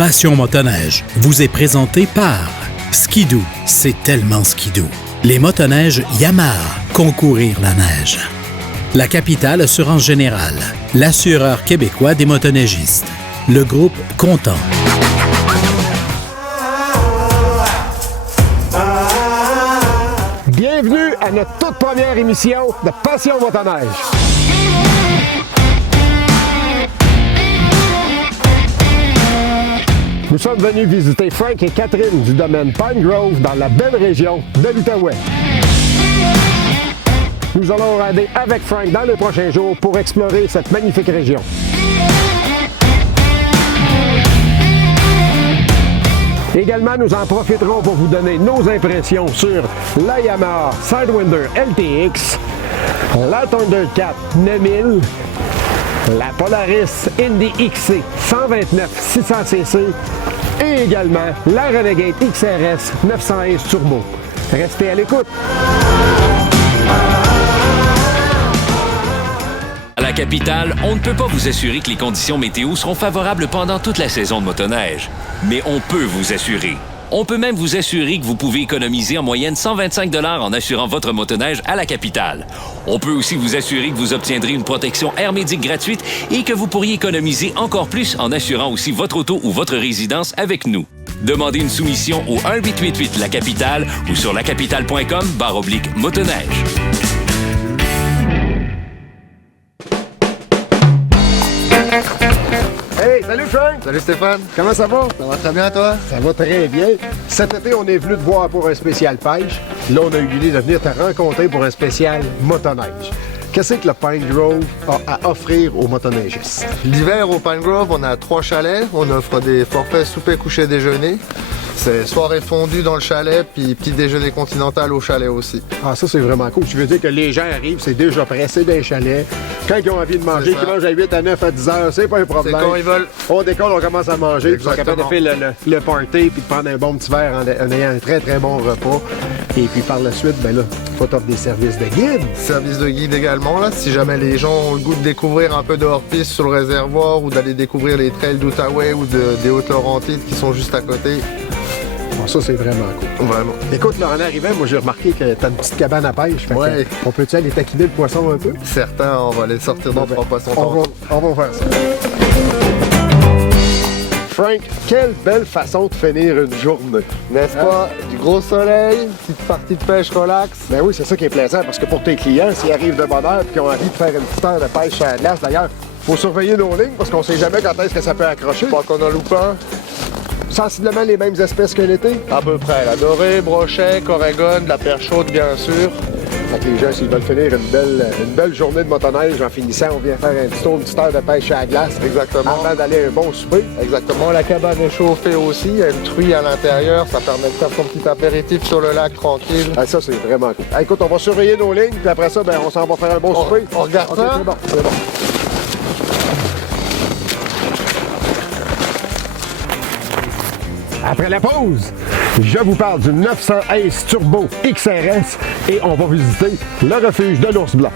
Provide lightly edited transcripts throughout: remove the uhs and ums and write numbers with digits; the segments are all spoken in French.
Passion motoneige vous est présenté par Ski-Doo, c'est tellement Ski-Doo. Les motoneiges Yamaha, concourir la neige. La Capitale Assurance Générale, l'assureur québécois des motoneigistes. Le groupe Content. Bienvenue à notre toute première émission de Passion motoneige. Nous sommes venus visiter Frank et Catherine du domaine Pine Grove dans la belle région de l'Outaouais. Nous allons rôder avec Frank dans les prochains jours pour explorer cette magnifique région. Également, nous en profiterons pour vous donner nos impressions sur la Yamaha Sidewinder LTX, la Thundercat 9000, la Polaris Indy XC 129 600cc et également la Renegade XRS 911 Turbo. Restez à l'écoute! À la capitale, on ne peut pas vous assurer que les conditions météo seront favorables pendant toute la saison de motoneige. Mais on peut vous assurer. On peut même vous assurer que vous pouvez économiser en moyenne 125 $ en assurant votre motoneige à la capitale. On peut aussi vous assurer que vous obtiendrez une protection air-médic gratuite et que vous pourriez économiser encore plus en assurant aussi votre auto ou votre résidence avec nous. Demandez une soumission au 1-888-LA-CAPITALE ou sur lacapitale.com/motoneige. Hey, salut Frank! Salut Stéphane! Comment ça va? Ça va très bien toi? Ça va très bien. Cet été, on est venu te voir pour un spécial pêche. Là, on a eu l'idée de venir te rencontrer pour un spécial motoneige. Qu'est-ce que le Pine Grove a à offrir aux motoneigistes? L'hiver au Pine Grove, on a 3 chalets. On offre des forfaits souper, coucher, déjeuner. C'est soirée fondue dans le chalet, puis petit déjeuner continental au chalet aussi. Ah, ça, c'est vraiment cool. Tu veux dire que les gens arrivent, c'est déjà pressé d'un chalet. Quand ils ont envie de manger, qu'ils mangent à 8, à 9, à 10 heures, c'est pas un problème. C'est quand ils veulent. On décolle, on commence à manger, puis on est capable de Exactement. faire le party, puis de prendre un bon petit verre en ayant un très, très bon repas. Et puis par la suite, ben là, faut t'offrir des services de guide. Service de guide également, là, si jamais les gens ont le goût de découvrir un peu de hors-piste sur le réservoir ou d'aller découvrir les trails d'Outaouais ou des Hautes-Laurentides qui sont juste à côté. Bon, ça, c'est vraiment cool. Vraiment. Écoute, là, en arrivant, moi, j'ai remarqué que t'as une petite cabane à pêche. Fait que, Ouais. on peut-tu aller taquiner le poisson un peu? Certains, on va les sortir dans Ben, 3 poissons. on va faire ça. Frank, quelle belle façon de finir une journée. N'est-ce pas? Du gros soleil, petite partie de pêche relax. Ben oui, c'est ça qui est plaisant, parce que pour tes clients, s'ils arrivent de bonne heure et qu'ils ont envie de faire une petite heure de pêche à la glace, d'ailleurs, faut surveiller nos lignes, parce qu'on sait jamais quand est-ce que ça peut accrocher. Pas qu'on en loupe un. Sensiblement les mêmes espèces que l'été. À peu près. La dorée, brochet, corégone, la perche chaude, bien sûr. Fait que les gens, s'ils veulent finir une belle journée de motoneige en finissant, on vient faire un petit tour, une petite heure de pêche à la glace. Exactement. Avant d'aller à un bon souper. Exactement. La cabane est chauffée aussi. Il y a une truie à l'intérieur. Ça permet de faire son petit apéritif sur le lac tranquille. Ah, ça, c'est vraiment cool. Ah, écoute, on va surveiller nos lignes, puis après ça, ben, on s'en va faire un bon souper. On regarde Ok, ça? c'est bon, c'est bon. Après la pause, je vous parle du 900 Ace Turbo XRS et on va visiter le refuge de l'Ours Blanc.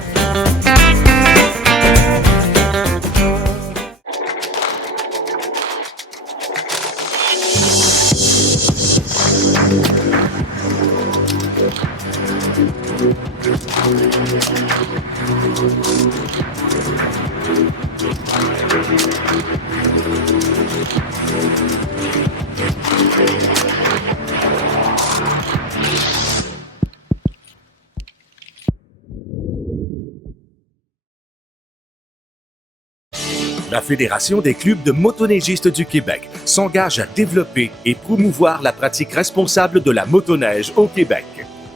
La Fédération des clubs de motoneigistes du Québec s'engage à développer et promouvoir la pratique responsable de la motoneige au Québec.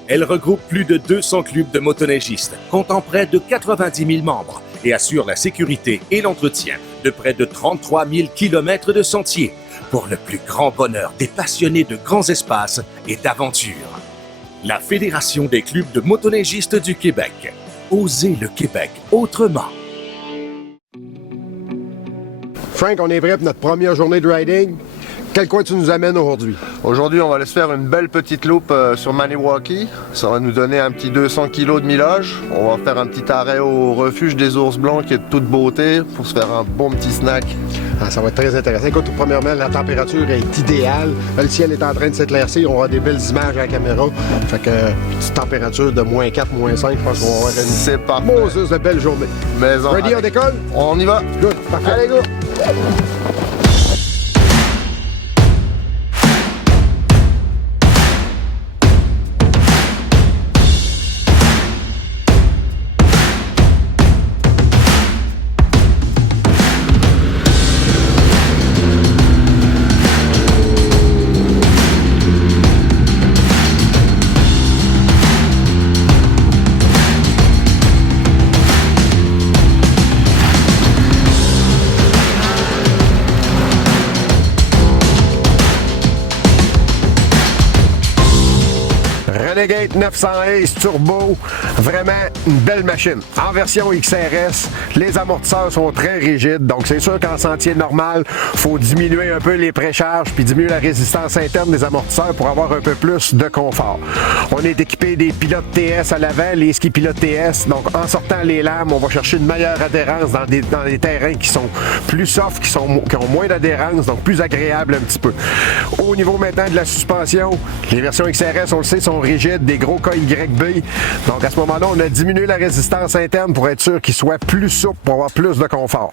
Elle regroupe plus de 200 clubs de motoneigistes, comptant près de 90 000 membres et assure la sécurité et l'entretien de près de 33 000 kilomètres de sentiers pour le plus grand bonheur des passionnés de grands espaces et d'aventures. La Fédération des clubs de motoneigistes du Québec. Osez le Québec autrement. Frank, on est prêt pour notre première journée de riding. Quel coin tu nous amènes aujourd'hui? Aujourd'hui, on va aller se faire une belle petite loupe sur Maniwaki. Ça va nous donner un petit 200 kg de millage. On va faire un petit arrêt au refuge des ours blancs qui est de toute beauté pour se faire un bon petit snack. Ça va être très intéressant. Écoute, premièrement, la température est idéale. Le ciel est en train de s'éclaircir. On aura des belles images à la caméra. Fait que petite température de -4, -5, je pense qu'on va avoir une C'est parfait. Moses de belle journée. Ready, on décolle? On y va. Good, parfait. Allez, go! Renegade 900 Ace Turbo, vraiment une belle machine. En version XRS, les amortisseurs sont très rigides, donc c'est sûr qu'en sentier normal, il faut diminuer un peu les précharges puis diminuer la résistance interne des amortisseurs pour avoir un peu plus de confort. On est équipé des pilotes TS à l'avant, les skis pilotes TS, donc en sortant les lames, on va chercher une meilleure adhérence dans des terrains qui sont plus soft, qui ont moins d'adhérence, donc plus agréable un petit peu. Au niveau maintenant de la suspension, les versions XRS, on le sait, sont rigides, des gros KYB. Donc à ce moment-là, on a diminué la résistance interne pour être sûr qu'il soit plus souple, pour avoir plus de confort.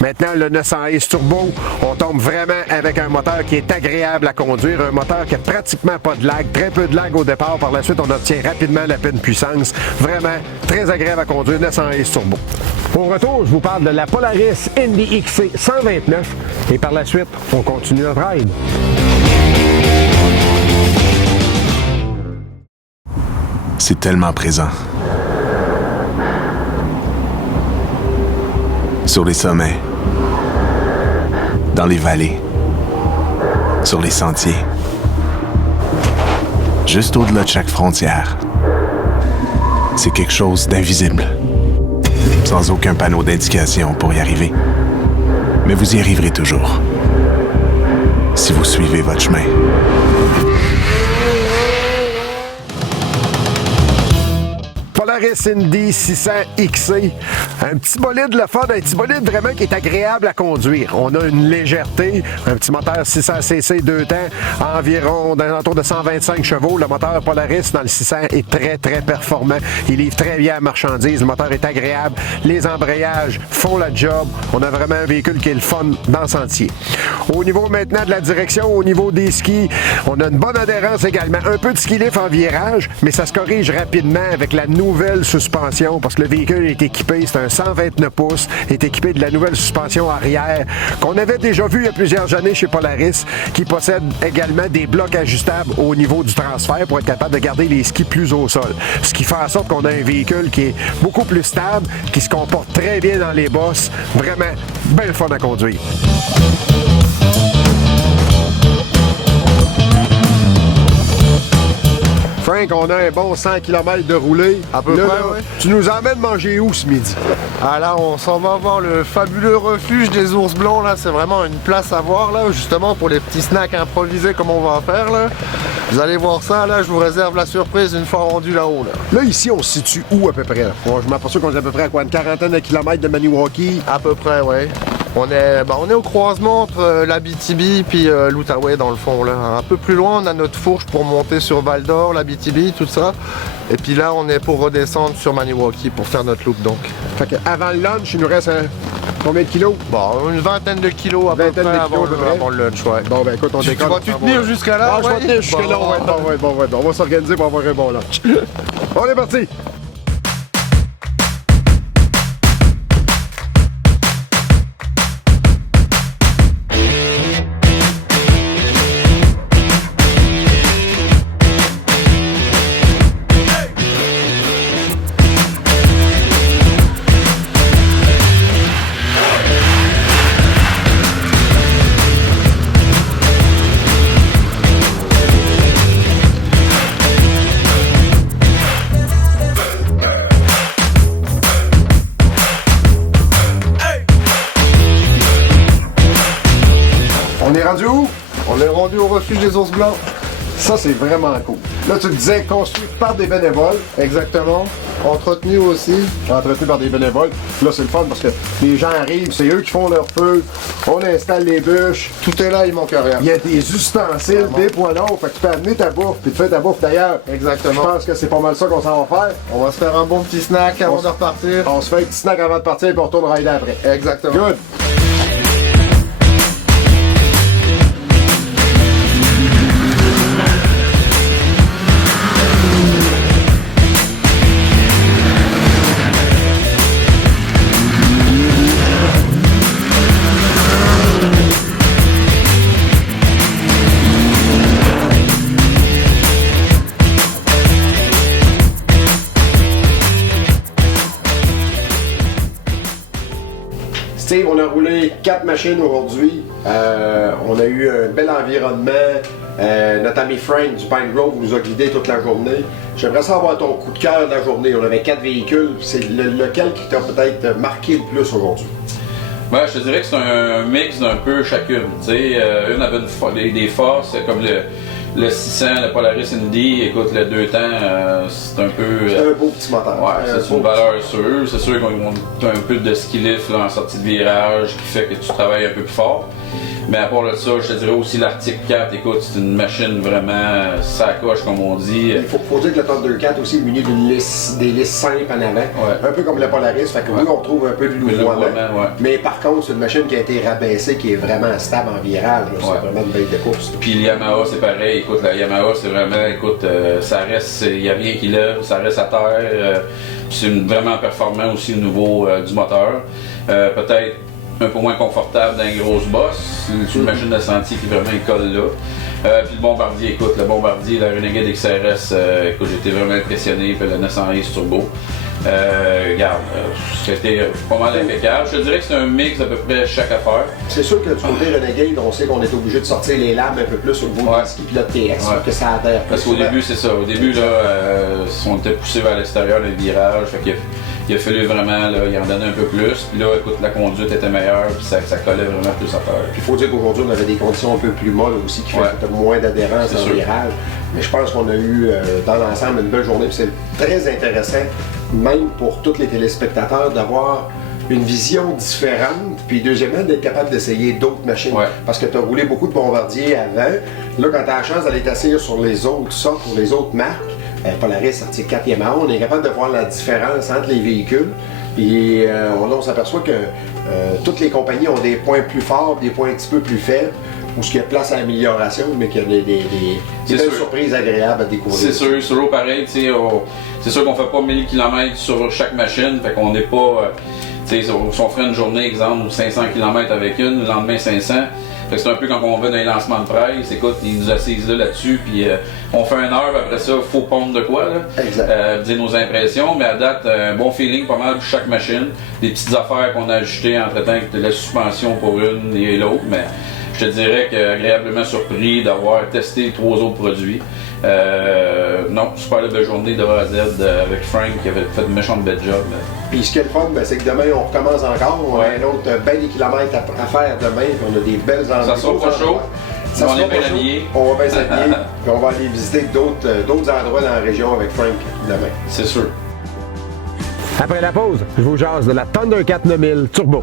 Maintenant, le 900 Ace Turbo, on tombe vraiment avec un moteur qui est agréable à conduire, un moteur qui a pratiquement pas de lag, très peu de lag au départ. Par la suite, on obtient rapidement la pleine puissance. Vraiment très agréable à conduire, 900 Ace Turbo. Au retour, je vous parle de la Polaris Indy XC 129 et par la suite, on continue notre ride. C'est tellement présent. Sur les sommets, dans les vallées, sur les sentiers, juste au-delà de chaque frontière. C'est quelque chose d'invisible, sans aucun panneau d'indication pour y arriver. Mais vous y arriverez toujours, si vous suivez votre chemin. Polaris Indy 600 XC, un petit bolide le fun, un petit bolide vraiment qui est agréable à conduire. On a une légèreté, un petit moteur 600cc 2 temps, environ d'un entour de 125 chevaux. Le moteur Polaris dans le 600 est très très performant. Il livre très bien la marchandise, le moteur est agréable, les embrayages font la job. On a vraiment un véhicule qui est le fun dans le sentier. Au niveau maintenant de la direction, au niveau des skis, on a une bonne adhérence également. Un peu de ski lift en virage, mais ça se corrige rapidement avec la nouvelle suspension parce que le véhicule est équipé, c'est un 129 pouces, est équipé de la nouvelle suspension arrière qu'on avait déjà vu il y a plusieurs années chez Polaris, qui possède également des blocs ajustables au niveau du transfert pour être capable de garder les skis plus au sol. Ce qui fait en sorte qu'on a un véhicule qui est beaucoup plus stable, qui se comporte très bien dans les bosses. Vraiment, belle fun à conduire. Frank, on a un bon 100 km de roulée. À peu près, oui. Tu nous emmènes manger où ce midi? Ah là, on s'en va voir le fabuleux refuge des ours blancs. Là, c'est vraiment une place à voir, là, justement, pour les petits snacks improvisés comme on va en faire, là. Vous allez voir ça, là, je vous réserve la surprise une fois rendu là-haut, là. Là, ici, on se situe où, à peu près? Là? Je m'aperçois qu'on est à peu près à quoi? Une quarantaine de kilomètres de Maniwaki? À peu près, ouais. On est au croisement entre l'Abitibi puis l'Outaouais dans le fond là. Un peu plus loin, on a notre fourche pour monter sur Val d'Or, l'Abitibi, tout ça. Et puis là, on est pour redescendre sur Maniwaki pour faire notre loop donc. Fait qu'avant le lunch, il nous reste combien de kilos? Bon, une vingtaine de kilos à peu près avant le lunch, ouais. Bon, ben écoute, on décolle. Vas-tu tenir jusqu'à là? Ah, je vais tenir jusqu'à là, ouais. On va s'organiser pour avoir un bon lunch. On est parti! On est rendu où? On est rendu au refuge des ours blancs. Ça, c'est vraiment cool. Là, tu le disais, construit par des bénévoles. Exactement. Entretenu aussi. Entretenu par des bénévoles. Là, c'est le fun parce que les gens arrivent, c'est eux qui font leur feu. On installe les bûches. Tout est là, il manque rien. Il y a des ustensiles, des poêlons. Fait que tu peux amener ta bouffe puis tu fais ta bouffe d'ailleurs. Exactement. Je pense que c'est pas mal ça qu'on s'en va faire. On va se faire un bon petit snack avant de repartir. On se fait un petit snack avant de partir puis on retourne rider après. Exactement. Good. Steve, on a roulé 4 machines aujourd'hui. On a eu un bel environnement. Notre ami Frank du Pine Grove nous a guidés toute la journée. J'aimerais savoir ton coup de cœur de la journée. On avait 4 véhicules. C'est lequel qui t'a peut-être marqué le plus aujourd'hui? Ouais, je te dirais que c'est un mix d'un peu chacune. Tu sais, une avait des forces comme le 600, le Polaris Indy. Écoute, le 2 temps, c'est un peu. C'est un beau petit moteur. Ouais, c'est une valeur sûre. C'est sûr qu'on a un peu de ski lift là, en sortie de virage qui fait que tu travailles un peu plus fort. Mais à part de ça, je te dirais aussi l'Arctic 4. Écoute, c'est une machine vraiment sacoche, comme on dit. Il faut dire que le Thunder 4 aussi est muni des lisses simples en avant. Ouais. Un peu comme le Polaris. Fait que oui, on retrouve un peu de louvoiement. Ouais. Mais par contre, c'est une machine qui a été rabaissée, qui est vraiment stable en virage. Là. C'est vraiment une belle de course. Là. Puis le Yamaha, c'est pareil. Écoute, la Yamaha, c'est vraiment, écoute, ça reste, il n'y a rien qui lève, ça reste à terre. C'est vraiment performant aussi au niveau du moteur. Peut-être un peu moins confortable dans les grosses bosses. C'est une machine de sentier qui vraiment colle là. Puis le Bombardier, écoute, le Bombardier, la Renegade XRS, écoute, j'étais vraiment impressionné. Puis le 911 Turbo. Regarde, c'était pas mal impeccable. Je te dirais que c'est un mix d'à peu près chaque affaire. C'est sûr que du côté Renegade, on sait qu'on est obligé de sortir les lames un peu plus au niveau du ski pilote TX pour que ça adhère. Parce qu'au début, c'est ça. Au début, là, on était poussé vers l'extérieur d'un virage. Fait qu'il a fallu vraiment, là, il en donnait un peu plus. Puis là, écoute, la conduite était meilleure, puis ça collait vraiment plus à terre. Puis il faut dire qu'aujourd'hui, on avait des conditions un peu plus molles aussi, qui fait peut-être moins d'adhérence dans le virage. Mais je pense qu'on a eu, dans l'ensemble, une belle journée. Puis c'est très intéressant, même pour tous les téléspectateurs, d'avoir une vision différente, puis deuxièmement, d'être capable d'essayer d'autres machines. Parce que tu as roulé beaucoup de Bombardier avant. Là, quand tu as la chance d'aller t'asseoir sur les autres, ça, pour les autres marques, Polaris, Arctic 4, Yamaha, on est capable de voir la différence entre les véhicules. Et on s'aperçoit que toutes les compagnies ont des points plus forts, des points un petit peu plus faibles, où il y a place à l'amélioration, mais qu'il y a des belles surprises agréables à découvrir. C'est sûr, c'est toujours pareil. C'est sûr qu'on fait pas 1000 km sur chaque machine, fait qu'on n'est pas. Si on ferait une journée, exemple, 500 km avec une, le lendemain 500. Fait que c'est un peu quand on va dans les lancements de presse, écoute, ils nous assisent là-dessus, puis on fait une heure, après ça, il faut pondre de quoi, là. Exact. Dire nos impressions, mais à date, un bon feeling pas mal de chaque machine. Des petites affaires qu'on a ajustées entre-temps, avec de la suspension pour une et l'autre, mais je te dirais qu'agréablement surpris d'avoir testé 3 autres produits. Non, super belle journée de A à Z avec Frank qui avait fait une méchante belle job. Puis ce qui est le fun, c'est que demain on recommence encore. On a un autre ben des kilomètres à faire demain. Puis on a des belles endroits. Ça sera pas chaud. Ça sera pas chaud. On va bien s'habiller. Puis on va aller visiter d'autres endroits dans la région avec Frank demain. C'est sûr. Après la pause, je vous jase de la Thunder 4 9000 Turbo.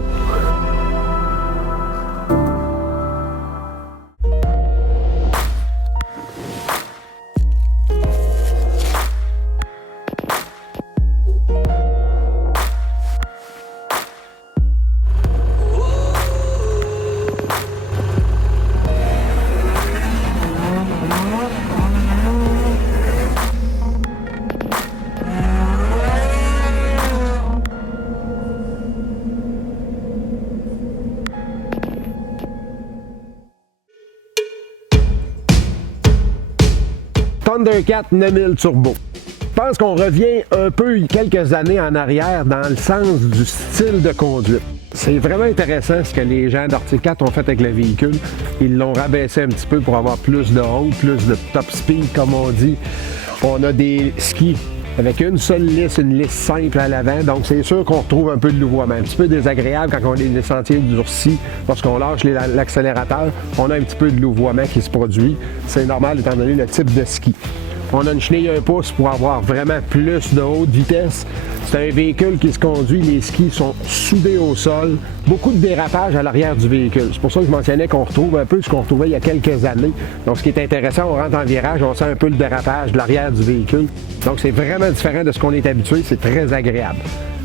Thunder 4 9000 Turbo. Je pense qu'on revient un peu quelques années en arrière dans le sens du style de conduite. C'est vraiment intéressant ce que les gens d'Arctic 4 ont fait avec le véhicule. Ils l'ont rabaissé un petit peu pour avoir plus de haut, plus de top speed comme on dit. On a des skis avec une seule lisse, une lisse simple à l'avant. Donc, c'est sûr qu'on retrouve un peu de louvoiement. Un petit peu désagréable quand on est des sentiers durcis. Lorsqu'on lâche l'accélérateur, on a un petit peu de louvoiement qui se produit. C'est normal étant donné le type de ski. On a une chenille 1 pouce pour avoir vraiment plus de haute vitesse. C'est un véhicule qui se conduit, les skis sont soudés au sol. Beaucoup de dérapage à l'arrière du véhicule. C'est pour ça que je mentionnais qu'on retrouve un peu ce qu'on retrouvait il y a quelques années. Donc ce qui est intéressant, on rentre en virage, on sent un peu le dérapage de l'arrière du véhicule. Donc c'est vraiment différent de ce qu'on est habitué, c'est très agréable.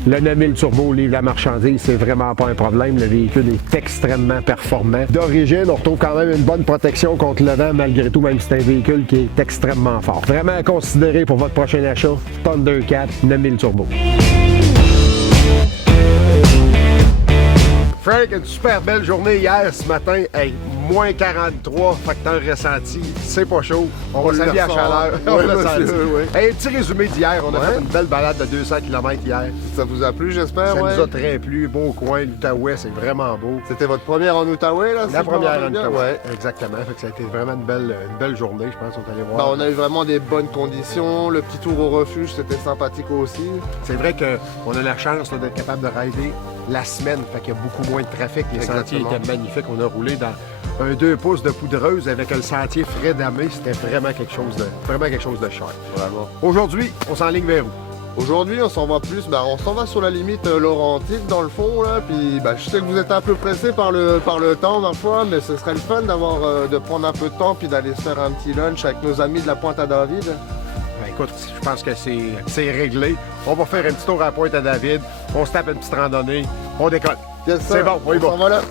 Le 9000 Turbo livre la marchandise, c'est vraiment pas un problème. Le véhicule est extrêmement performant. D'origine, on retrouve quand même une bonne protection contre le vent, malgré tout, même si c'est un véhicule qui est extrêmement fort. Vraiment à considérer pour votre prochain achat, Thundercat 9000 Turbo. Frank, une super belle journée hier, ce matin. Hey, moins 43, facteur ressenti. C'est pas chaud. On va s'habiller à chaleur. On l'a senti. Hey, un petit résumé d'hier. On a fait une belle balade de 200 km hier. Ça vous a plu, j'espère? Ça nous a très plu. Beau coin, l'Outaouais, c'est vraiment beau. C'était votre première en Outaouais, là? La première en Outaouais, ouais. exactement. Fait que ça a été vraiment une belle journée, je pense. On est allé voir. On a eu vraiment des bonnes conditions. Le petit tour au refuge, c'était sympathique aussi. C'est vrai qu'on a la chance d'être capable de rider la semaine. Fait qu'il y a beaucoup moins de trafic. Les sentiers étaient magnifiques. On a roulé dans un 2 pouces de poudreuse avec un sentier frais damé. C'était vraiment quelque chose de cher. Vraiment. Aujourd'hui, on s'enligne vers où? Aujourd'hui, on s'en va plus, on s'en va sur la limite Laurentide dans le fond, là, puis je sais que vous êtes un peu pressé par le temps parfois, mais ce serait le fun de prendre un peu de temps puis d'aller se faire un petit lunch avec nos amis de la Pointe-à-David. Écoute, je pense que c'est réglé. On va faire un petit tour à la Pointe-à-David, on se tape une petite randonnée, on décolle. Yes, c'est bon, on y va. On s'en va là.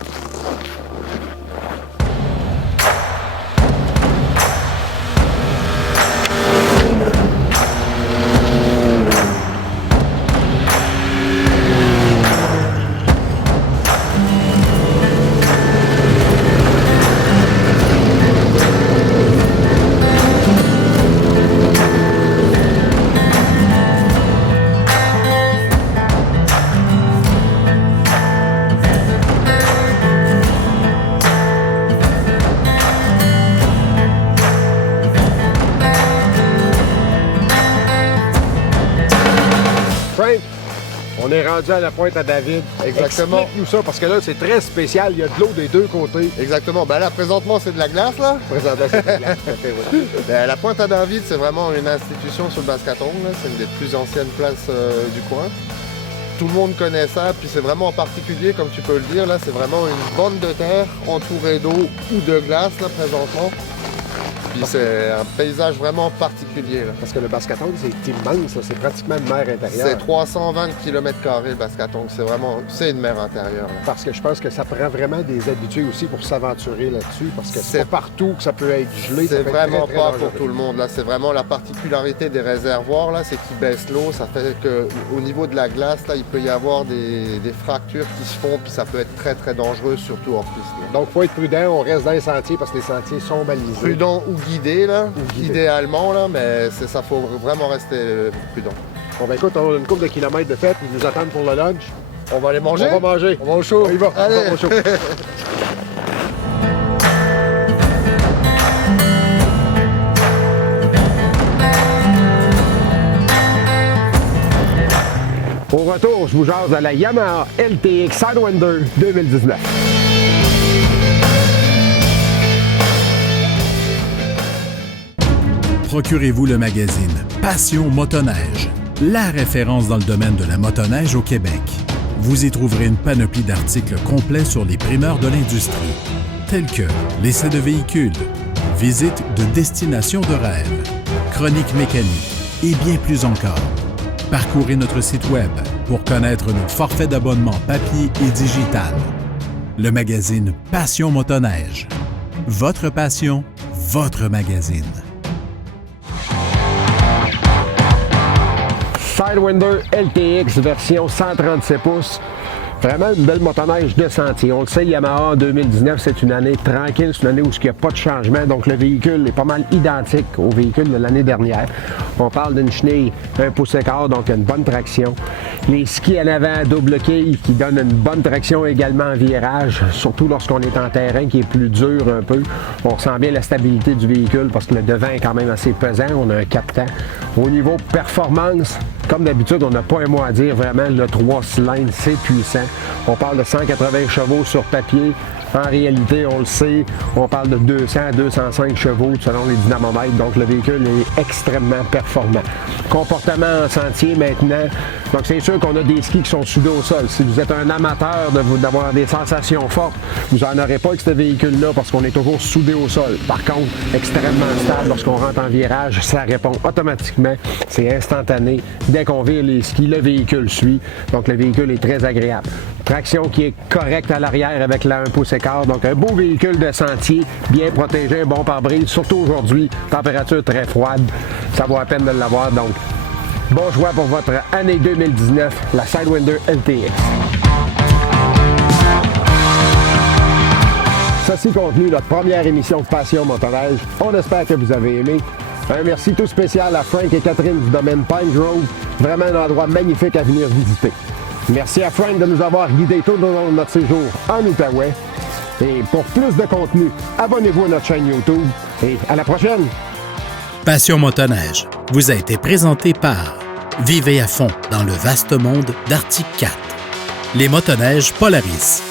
On est rendu à la Pointe-à-David. Exactement. Explique-nous ça, parce que là, c'est très spécial. Il y a de l'eau des deux côtés. Exactement. Là, présentement, c'est de la glace, là. Présentement, c'est de la glace. La Pointe-à-David, c'est vraiment une institution sur le Basque-Canton. C'est une des plus anciennes places du coin. Tout le monde connaît ça, puis c'est vraiment en particulier, comme tu peux le dire, là, c'est vraiment une bande de terre entourée d'eau ou de glace, là, présentement. Puis c'est un paysage vraiment particulier. Là. Parce que le Basque-Canton, c'est immense, là. C'est pratiquement une mer intérieure. C'est 320 km² le Basque-Canton, c'est une mer intérieure. Là. Parce que je pense que ça prend vraiment des habitués aussi pour s'aventurer là-dessus, parce que c'est pas partout que ça peut être gelé. C'est vraiment pas pour tout le monde. Là, c'est vraiment la particularité des réservoirs, là, c'est qu'ils baissent l'eau. Ça fait qu'au niveau de la glace, là, il peut y avoir des fractures qui se font, puis ça peut être très très dangereux, surtout hors piste. Là. Donc, il faut être prudent, on reste dans les sentiers parce que les sentiers sont balisés. Prudent ou guidé, là, idéalement, là, mais ça faut vraiment rester prudent. Bon, écoute, on a une couple de kilomètres de fête, ils nous attendent pour le lunch. On va aller manger? On va manger. On va au chaud. On y va. Allez. On va au chaud. Au retour, je vous jase à la Yamaha LTX Sidewinder 2019. Procurez-vous le magazine Passion Motoneige, la référence dans le domaine de la motoneige au Québec. Vous y trouverez une panoplie d'articles complets sur les primeurs de l'industrie, tels que l'essai de véhicules, visite de destinations de rêve, chroniques mécaniques et bien plus encore. Parcourez notre site web pour connaître nos forfaits d'abonnement papier et digital. Le magazine Passion Motoneige. Votre passion, votre magazine. Sidewinder LTX version 137 pouces. Vraiment une belle motoneige de sentier. On le sait, Yamaha en 2019, c'est une année tranquille, c'est une année où il n'y a pas de changement, donc le véhicule est pas mal identique au véhicule de l'année dernière. On parle d'une chenille 1,25 pouces, donc une bonne traction. Les skis en avant double quille qui donnent une bonne traction également en virage, surtout lorsqu'on est en terrain qui est plus dur un peu. On ressent bien la stabilité du véhicule parce que le devant est quand même assez pesant, on a un 4 temps. Au niveau performance, comme d'habitude, on n'a pas un mot à dire vraiment, le 3 cylindres, c'est puissant. On parle de 180 chevaux sur papier. En réalité, on le sait, on parle de 200 à 205 chevaux selon les dynamomètres, donc le véhicule est extrêmement performant. Comportement en sentier maintenant, donc c'est sûr qu'on a des skis qui sont soudés au sol. Si vous êtes un amateur d'avoir des sensations fortes, vous n'en aurez pas avec ce véhicule-là parce qu'on est toujours soudé au sol. Par contre, extrêmement stable lorsqu'on rentre en virage, ça répond automatiquement, c'est instantané. Dès qu'on vire les skis, le véhicule suit, donc le véhicule est très agréable. Traction qui est correcte à l'arrière avec la 1,25 pouces, donc un beau véhicule de sentier, bien protégé, bon pare-brise, surtout aujourd'hui, température très froide, ça vaut la peine de l'avoir, donc bon choix pour votre année 2019, la Sidewinder LTX. Ceci conclut notre première émission de Passion Motoneige. On espère que vous avez aimé. Un merci tout spécial à Frank et Catherine du domaine Pine Grove. Vraiment un endroit magnifique à venir visiter. Merci à Frank de nous avoir guidés tout au long de notre séjour en Outaouais. Et pour plus de contenu, abonnez-vous à notre chaîne YouTube. Et à la prochaine! Passion Motoneige vous a été présenté par Vivez à fond dans le vaste monde d'Arctic Cat. Les motoneiges Polaris.